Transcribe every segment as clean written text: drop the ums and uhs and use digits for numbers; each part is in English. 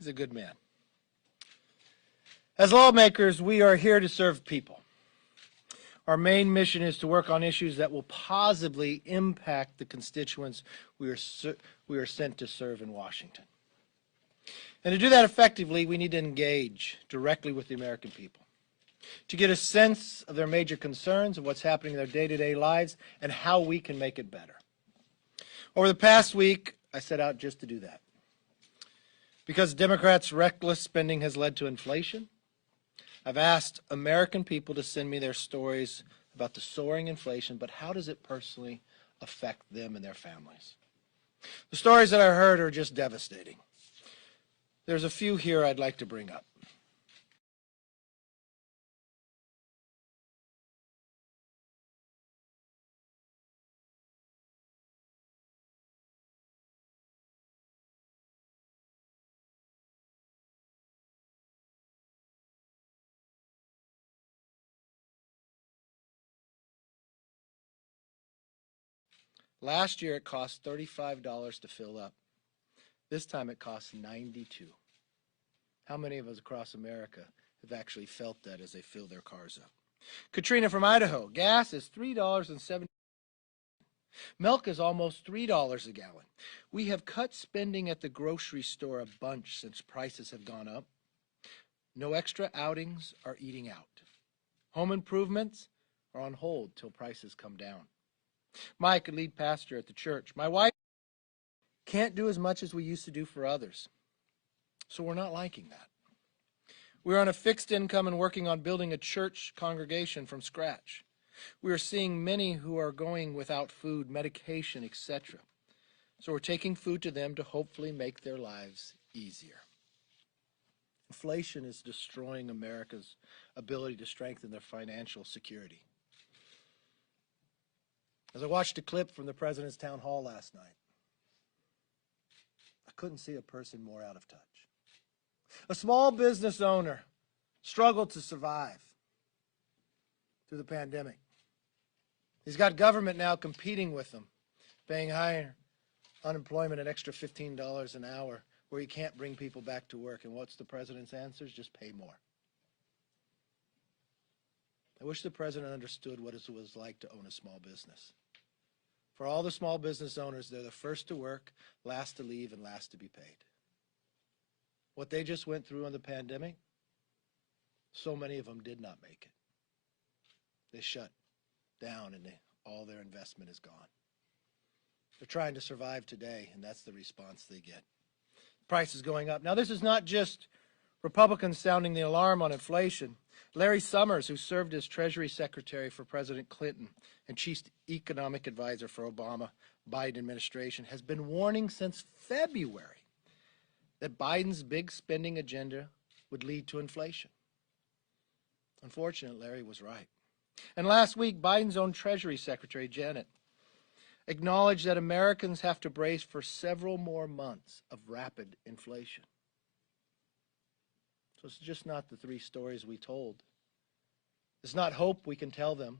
He's a good man. As lawmakers, we are here to serve people. Our main mission is to work on issues that will positively impact the constituents we are sent to serve in Washington. And to do that effectively, we need to engage directly with the American people, to get a sense of their major concerns, of what's happening in their day-to-day lives, and how we can make it better. Over the past week, I set out just to do that. Because Democrats' reckless spending has led to inflation, I've asked American people to send me their stories about the soaring inflation, but how does it personally affect them and their families? The stories that I heard are just devastating. There's a few here I'd like to bring up. Last year it cost $35 to fill up. This time it costs $92. How many of us across America have actually felt that as they fill their cars up? Katrina from Idaho, gas is $3.70. Milk is almost $3 a gallon. We have cut spending at the grocery store a bunch since prices have gone up. No extra outings are eating out. Home improvements are on hold till prices come down. Mike, a lead pastor at the church. My wife can't do as much as we used to do for others, so we're not liking that. We're on a fixed income and working on building a church congregation from scratch. We are seeing many who are going without food, medication, etc. So we're taking food to them to hopefully make their lives easier. Inflation is destroying America's ability to strengthen their financial security. As I watched a clip from the president's town hall last night, I couldn't see a person more out of touch. A small business owner struggled to survive through the pandemic. He's got government now competing with him, paying higher unemployment, an extra $15 an hour, where he can't bring people back to work. And what's the president's answer? Just pay more. I wish the president understood what it was like to own a small business. For all the small business owners, they're the first to work, last to leave, and last to be paid. What they just went through in the pandemic, so many of them did not make it. They shut down and all their investment is gone. They're trying to survive today, and that's the response they get. Prices going up. Now, this is not just Republicans sounding the alarm on inflation. Larry Summers, who served as Treasury Secretary for President Clinton and Chief Economic Advisor for Biden administration, has been warning since February that Biden's big spending agenda would lead to inflation. Unfortunately, Larry was right. And last week, Biden's own Treasury Secretary, Janet, acknowledged that Americans have to brace for several more months of rapid inflation. So it's just not the three stories we told. It's not hope we can tell them.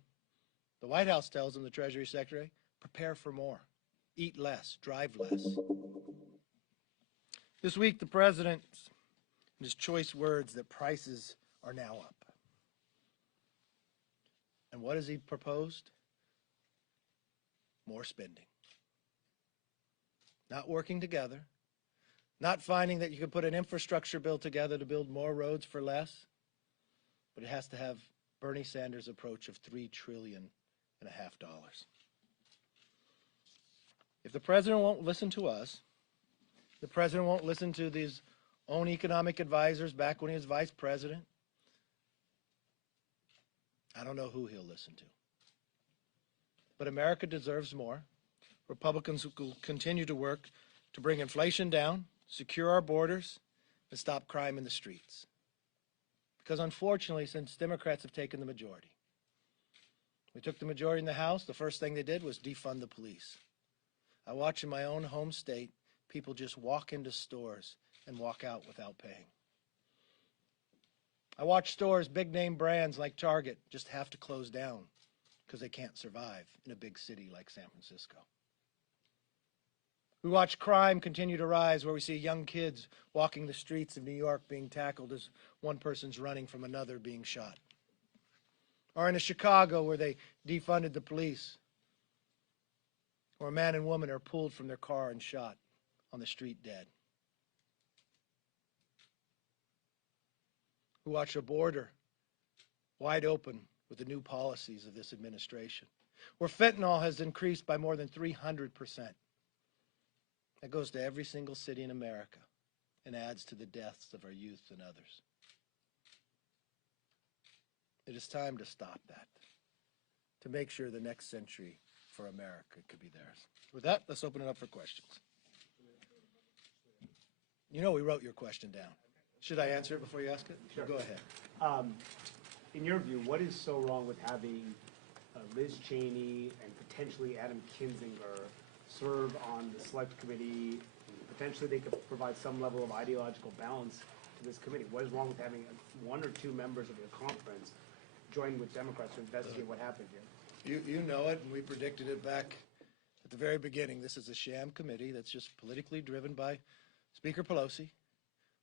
The White House tells them, the Treasury Secretary, prepare for more, eat less, drive less. This week, the president, in his choice words, that prices are now up. And what has he proposed? More spending. Not working together, not finding that you can put an infrastructure bill together to build more roads for less, but it has to have Bernie Sanders' approach of $3.5 trillion. If the president won't listen to us, the president won't listen to his own economic advisors back when he was vice president, I don't know who he'll listen to. But America deserves more. Republicans will continue to work to bring inflation down, secure our borders, and stop crime in the streets. Because unfortunately, since Democrats have taken the majority, we took the majority in the House, the first thing they did was defund the police. I watch in my own home state people just walk into stores and walk out without paying. I watch stores, big name brands like Target, just have to close down because they can't survive in a big city like San Francisco. We watch crime continue to rise, where we see young kids walking the streets of New York being tackled as one person's running from another being shot. Or in Chicago, where they defunded the police, where a man and woman are pulled from their car and shot on the street dead. We watch a border wide open with the new policies of this administration, where fentanyl has increased by more than 300%. That goes to every single city in America and adds to the deaths of our youth and others. It is time to stop that, to make sure the next century for America could be theirs. With that, let's open it up for questions. You know we wrote your question down. Should I answer it before you ask it? Sure. Go ahead. In your view, what is so wrong with having Liz Cheney and potentially Adam Kinzinger serve on the select committee? Potentially they could provide some level of ideological balance to this committee. What is wrong with having one or two members of your conference join with Democrats to investigate what happened here? You know it, and we predicted it back at the very beginning. This is a sham committee that's just politically driven by Speaker Pelosi.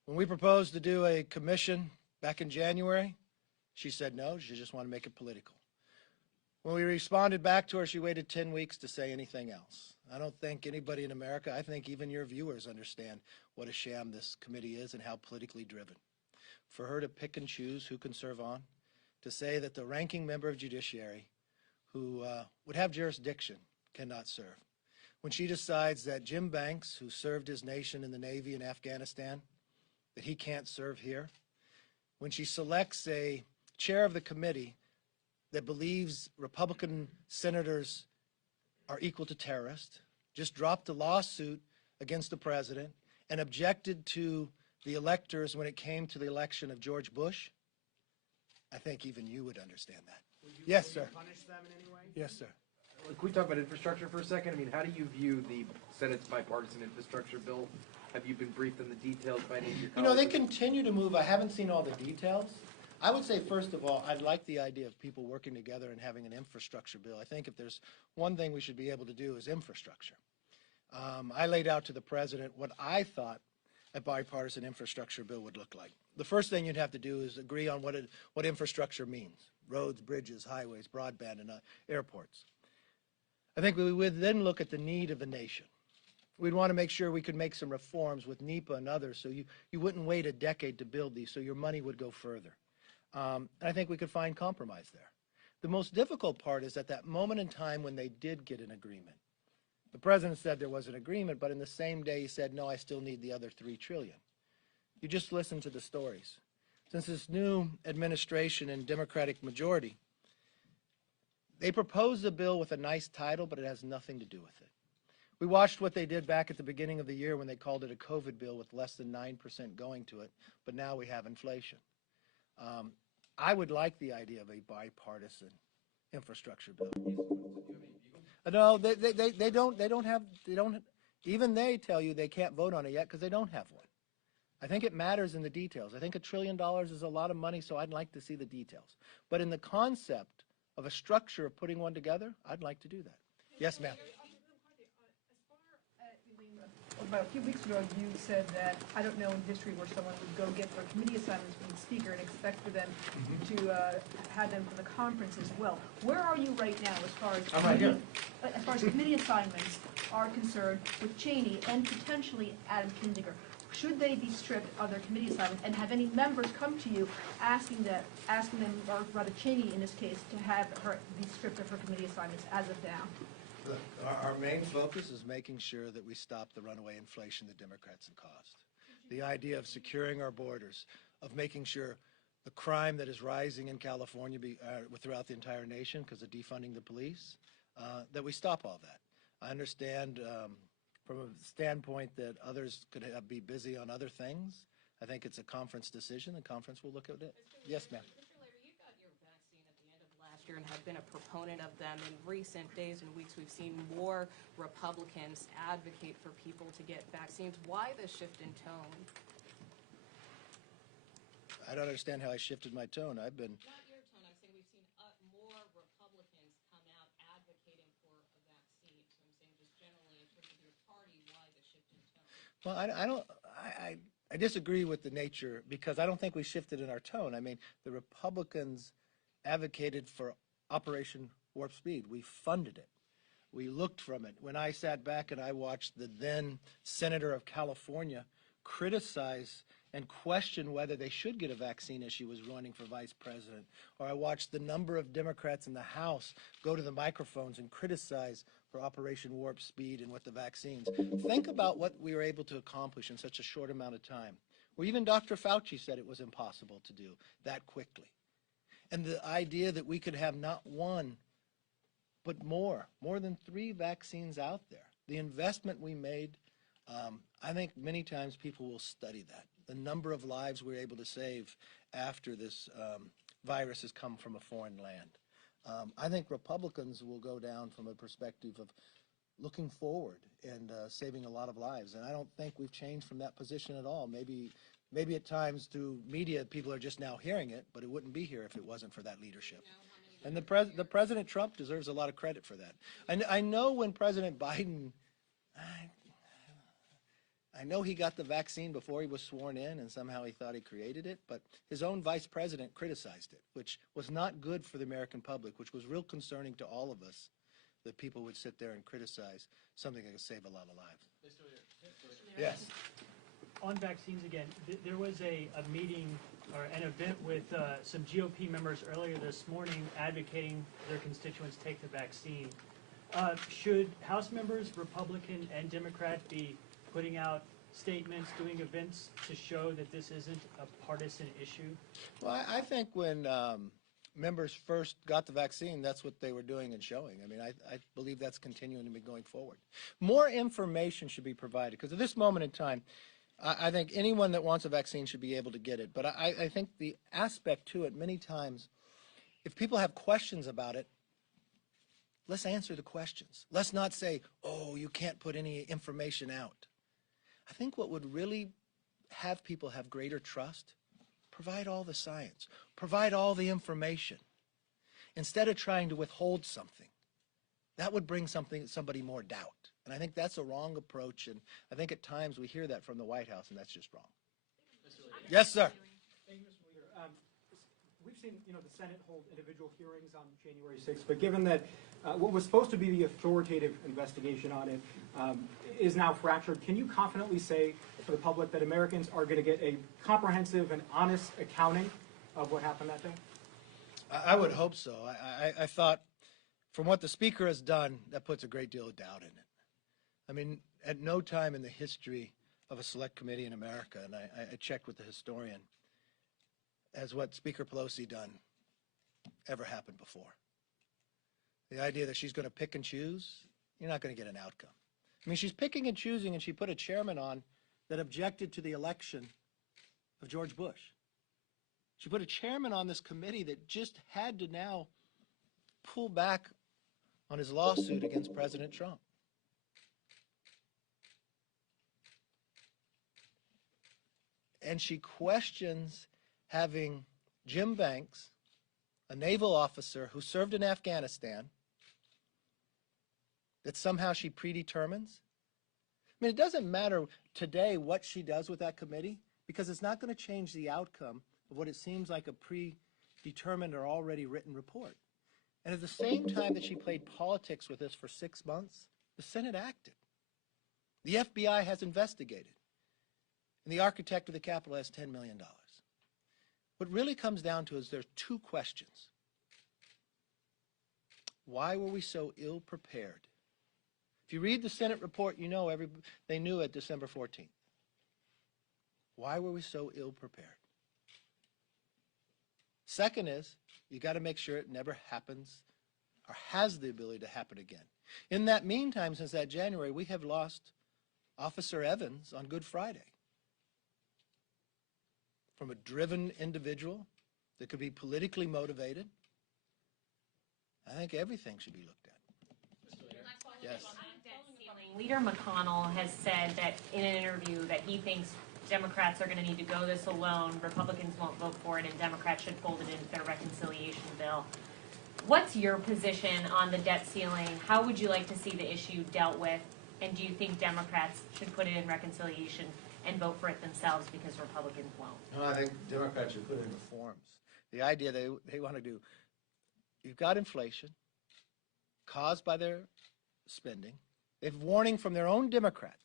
When we proposed to do a commission back in January, she said no, she just wanted to make it political. When we responded back to her, she waited 10 weeks to say anything else. I don't think anybody in America, I think even your viewers understand what a sham this committee is and how politically driven. For her to pick and choose who can serve on, to say that the ranking member of Judiciary who would have jurisdiction cannot serve. When she decides that Jim Banks, who served his nation in the Navy in Afghanistan, that he can't serve here. When she selects a chair of the committee that believes Republican senators are equal to terrorists, just dropped a lawsuit against the president, and objected to the electors when it came to the election of George Bush, I think even you would understand that. Yes, sir. Punish them in any way? Yes, sir. Can we talk about infrastructure for a second? I mean, how do you view the Senate's bipartisan infrastructure bill? Have you been briefed on the details by any of your colleagues? You know, they continue to move. I haven't seen all the details. I would say, first of all, I'd like the idea of people working together and having an infrastructure bill. I think if there's one thing we should be able to do is infrastructure. I laid out to the president what I thought a bipartisan infrastructure bill would look like. The first thing you'd have to do is agree on what infrastructure means: roads, bridges, highways, broadband, and airports. I think we would then look at the need of the nation. We'd want to make sure we could make some reforms with NEPA and others, so you wouldn't wait a decade to build these, so your money would go further. And I think we could find compromise there. The most difficult part is at that moment in time when they did get an agreement. The president said there was an agreement, but in the same day he said, no, I still need the other $3 trillion. You just listen to the stories. Since this new administration and Democratic majority, they proposed a bill with a nice title, but it has nothing to do with it. We watched what they did back at the beginning of the year when they called it a COVID bill with less than 9% going to it, but now we have inflation. I would like the idea of a bipartisan infrastructure bill. No, they don't have, even they tell you they can't vote on it yet because they don't have one. I think it matters in the details. I think $1 trillion is a lot of money, so I'd like to see the details. But in the concept of a structure of putting one together, I'd like to do that. Yes, ma'am. About a few weeks ago, you said that I don't know in history where someone would go get their committee assignments from the speaker and expect for them to have them for the conference as well. Where are you right now as far as committee assignments are concerned with Cheney and potentially Adam Kinzinger? Should they be stripped of their committee assignments, and have any members come to you asking them, or rather Cheney in this case, to have her be stripped of her committee assignments as of now? Look, our main focus is making sure that we stop the runaway inflation the Democrats have caused. The idea of securing our borders, of making sure the crime that is rising in California throughout the entire nation because of defunding the police, that we stop all that. I understand from a standpoint that others could be busy on other things. I think it's a conference decision. The conference will look at it. Yes, ma'am. And have been a proponent of them. In recent days and weeks, we've seen more Republicans advocate for people to get vaccines. Why the shift in tone? I don't understand how I shifted my tone. I've been... Not your tone. I'm saying we've seen more Republicans come out advocating for a vaccine. So I'm saying just generally in terms of your party, why Well, I don't. I disagree with the nature because I don't think we shifted in our tone. I mean, the Republicans advocated for Operation Warp Speed. We funded it. We looked from it. When I sat back and I watched the then Senator of California criticize and question whether they should get a vaccine as she was running for vice president, or I watched the number of Democrats in the House go to the microphones and criticize for Operation Warp Speed and with the vaccines. Think about what we were able to accomplish in such a short amount of time, where even Dr. Fauci said it was impossible to do that quickly. And the idea that we could have not one, but more than 3 vaccines out there. The investment we made, I think many times people will study that. The number of lives we're able to save after this virus has come from a foreign land. I think Republicans will go down from a perspective of looking forward and saving a lot of lives. And I don't think we've changed from that position at all. Maybe at times through media, people are just now hearing it, but it wouldn't be here if it wasn't for that leadership. And the President Trump deserves a lot of credit for that. I know when President Biden, I know he got the vaccine before he was sworn in, and somehow he thought he created it, but his own vice president criticized it, which was not good for the American public, which was real concerning to all of us, that people would sit there and criticize something that could save a lot of lives. Yes. On vaccines again, there was a meeting or an event with some GOP members earlier this morning advocating their constituents take the vaccine. Should House members, Republican and Democrat, be putting out statements, doing events to show that this isn't a partisan issue? Well, I think when members first got the vaccine, that's what they were doing and showing. I mean, I believe that's continuing to be going forward. More information should be provided, because at this moment in time, I think anyone that wants a vaccine should be able to get it. But I think the aspect to it, many times, if people have questions about it, let's answer the questions. Let's not say, oh, you can't put any information out. I think what would really have people have greater trust, provide all the science, provide all the information, instead of trying to withhold something. That would bring somebody more doubt. And I think that's a wrong approach, and I think at times we hear that from the White House, and that's just wrong. Yes, sir. Thank you, Mr. Leader. We've seen, the Senate hold individual hearings on January 6th, but given that what was supposed to be the authoritative investigation on it is now fractured, can you confidently say for the public that Americans are going to get a comprehensive and honest accounting of what happened that day? I would hope so. I thought from what the Speaker has done, that puts a great deal of doubt in it. I mean, at no time in the history of a select committee in America, and I checked with the historian, has what Speaker Pelosi done ever happened before. The idea that she's going to pick and choose, you're not going to get an outcome. I mean, she's picking and choosing, and she put a chairman on that objected to the election of George Bush. She put a chairman on this committee that just had to now pull back on his lawsuit against President Trump. And she questions having Jim Banks, a naval officer who served in Afghanistan, that somehow she predetermines. I mean, it doesn't matter today what she does with that committee, because it's not going to change the outcome of what it seems like a predetermined or already written report. And at the same time that she played politics with this for 6 months, the Senate acted. The FBI has investigated. And the architect of the Capitol has $10 million. What really comes down to is there's 2 questions. Why were we so ill prepared? If you read the Senate report, you know they knew at December 14th. Why were we so ill prepared? Second is, you got to make sure it never happens or has the ability to happen again. In that meantime, since that January, we have lost Officer Evans on Good Friday. From a driven individual that could be politically motivated. I think everything should be looked at. Yes. Leader McConnell has said that in an interview that he thinks Democrats are going to need to go this alone, Republicans won't vote for it, and Democrats should fold it into their reconciliation bill. What's your position on the debt ceiling? How would you like to see the issue dealt with? And do you think Democrats should put it in reconciliation and vote for it themselves because Republicans won't? No, I think Democrats should put in reforms. The idea they want to do, you've got inflation caused by their spending. They have warning from their own Democrats,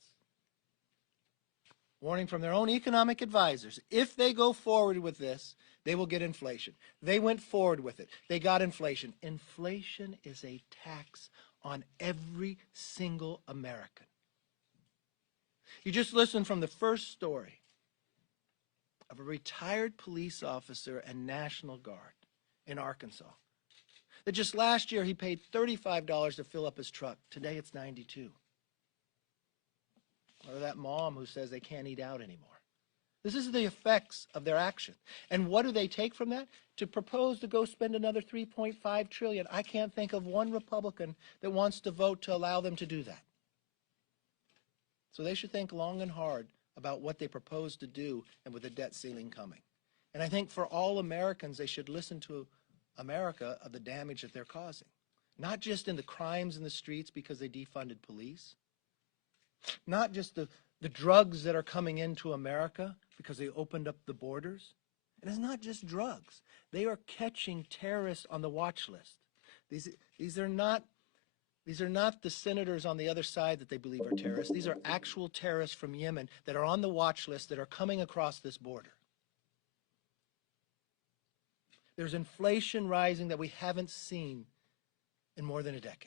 warning from their own economic advisors. If they go forward with this, they will get inflation. They went forward with it. They got inflation. Inflation is a tax on every single American. You just listen from the first story of a retired police officer and National Guard in Arkansas. That just last year he paid $35 to fill up his truck. Today it's $92. Or that mom who says they can't eat out anymore. This is the effects of their action. And what do they take from that? To propose to go spend another $3.5 trillion. I can't think of one Republican that wants to vote to allow them to do that. So they should think long and hard about what they propose to do and with the debt ceiling coming. And I think for all Americans, they should listen to America of the damage that they're causing. Not just in the crimes in the streets because they defunded police. Not just the drugs that are coming into America because they opened up the borders. And it's not just drugs. They are catching terrorists on the watch list. These are not the senators on the other side that they believe are terrorists. These are actual terrorists from Yemen that are on the watch list that are coming across this border. There's inflation rising that we haven't seen in more than a decade.